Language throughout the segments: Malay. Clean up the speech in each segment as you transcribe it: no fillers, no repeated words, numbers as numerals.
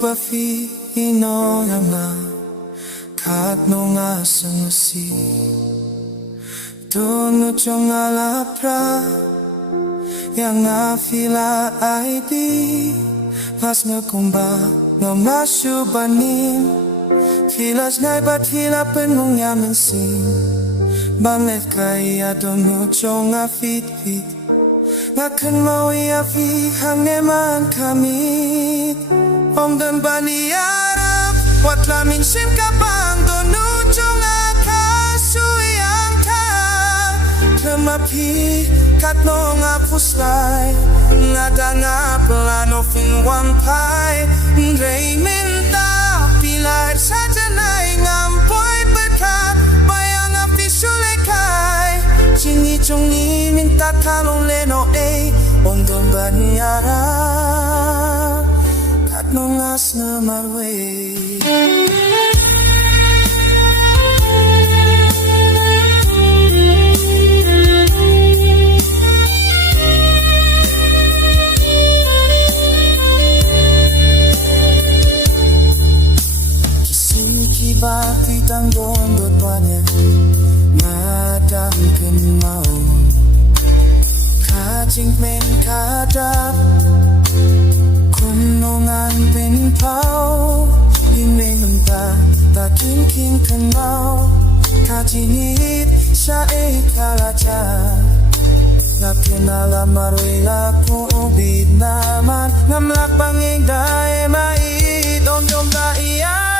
ba fi ino nga kat no nga sangsi dono chong ala pra yang nga fila ai di pas nga kumba nga masyu banin filas ngai bat fila penung yamen sin banlet kaya dono chong nga fit nga kan mau ya fi hangeman kamit om dan bani arab wat lamin sim kapang dono chong nga suyang ka temapi kat no nga puslay nga da nga plano fin wampai rei minta pilar saja nai ngampoy berkat bayang api sulekai Chingi chungi minta kalong leno ondon bani arab kat no ngas na marwe Bakti tanggung dua-duanya Madam kenal Kacing men kadap Kunungan pen pau Ingin mentah Takin king kenal Kajinit Syae kalaca Ngakin alam marui laku ubid naman Ngamlak panging dae mait Om da'i arap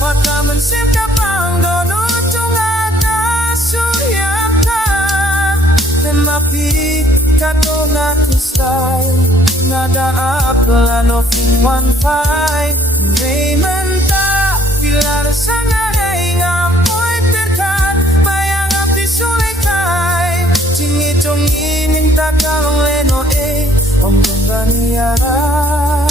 Wata mensim kapang dono tungata suyang ka Temapi kato na kusay Ngada apla no fin one five May menta Pilar sana ay ngamoy terkat Bayang api sulikay Chingi chongi minta kalong leno Om bani arap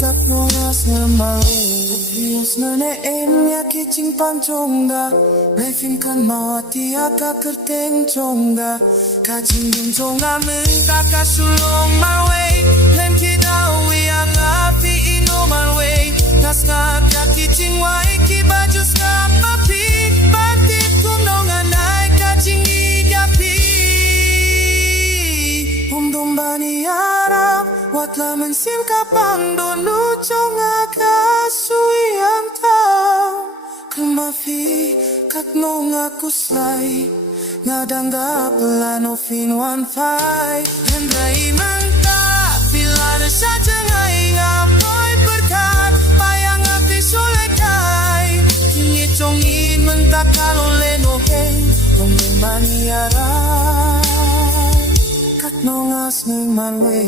Tak nongas ngamali Vius na em ya kicing panchonga Lefin kan mawati aka kerteng chonga Kacing din chonga minta kasulong malwe Lem kidawi ang api ino malwe Nas nga kicing wai ki bajus nga papi Bantit kunongan ay kacing igapi Bani arab wat laman sim kapang donu chonga kasuyang tau Kemafi kat no nga kuslay Ngadangga pelano fin one five Hendrai menta Pilar saja ngai ngapoy berkat Bayang api sulekai Kini chongi menta kalau leno hei Dongeng bani arab Nongas ng malwe